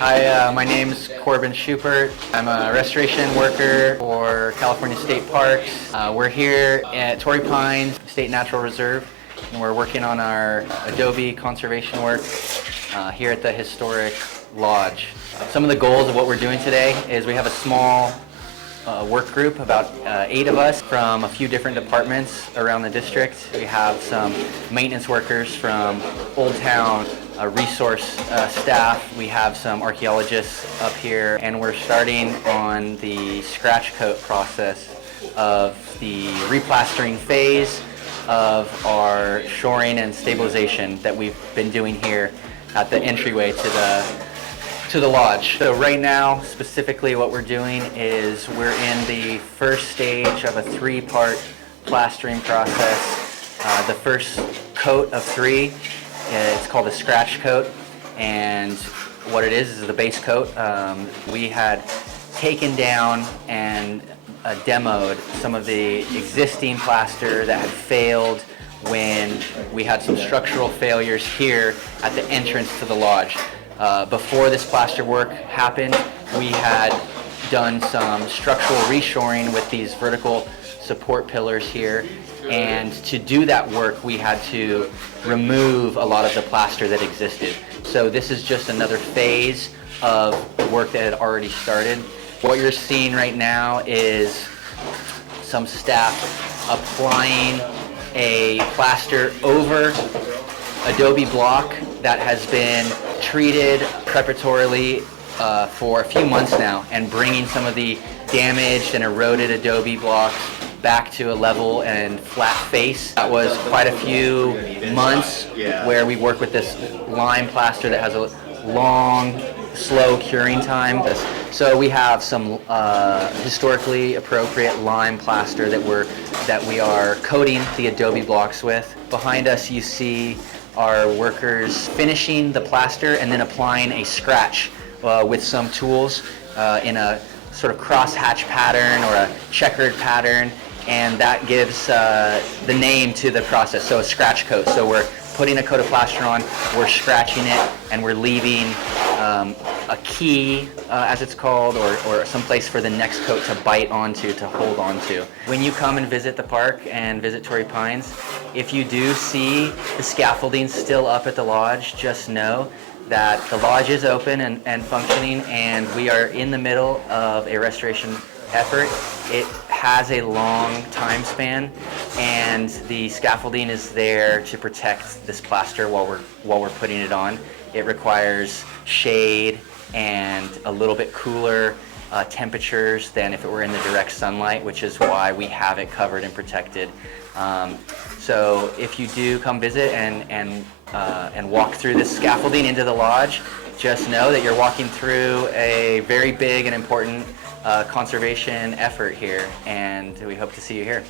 Hi, my name's Corbin Schuppert. I'm a restoration worker for California State Parks. We're here at Torrey Pines State Natural Reserve, and we're working on our Adobe conservation work here at the historic lodge. Some of the goals of what we're doing today is we have a small work group, about 8 of us from a few different departments around the district. We have some maintenance workers from Old Town, resource staff. We have some archaeologists up here, and we're starting on the scratch coat process of the replastering phase of our shoring and stabilization that we've been doing here at the entryway to the lodge. So right now, specifically what we're doing is we're in the first stage of a 3-part plastering process. The first coat of 3, it's called a scratch coat, and what it is the base coat. We had taken down and demoed some of the existing plaster that had failed when we had some structural failures here at the entrance to the lodge. Before this plaster work happened, we had done some structural reshoring with these vertical support pillars here, and to do that work we had to remove a lot of the plaster that existed. So this is just another phase of work that had already started. What you're seeing right now is some staff applying a plaster over Adobe block that has been treated preparatorily for a few months now, and bringing some of the damaged and eroded Adobe blocks back to a level and flat face. That was quite a few months where we work with this lime plaster that has a long, slow curing time. So we have some historically appropriate lime plaster that we are coating the Adobe blocks with. Behind us you see our workers finishing the plaster and then applying a scratch with some tools in a sort of cross-hatch pattern or a checkered pattern, and that gives the name to the process. So a scratch coat. So we're putting a coat of plaster on, we're scratching it, and we're leaving a key, as it's called, or some place for the next coat to bite onto, to hold onto. When you come and visit the park and visit Torrey Pines, if you do see the scaffolding still up at the lodge, just know that the lodge is open and functioning, and we are in the middle of a restoration effort. It has a long time span, and the scaffolding is there to protect this plaster while we're putting it on. It requires shade and a little bit cooler temperatures than if it were in the direct sunlight, which is why we have it covered and protected. So if you do come visit and walk through this scaffolding into the lodge, just know that you're walking through a very big and important conservation effort here, and we hope to see you here.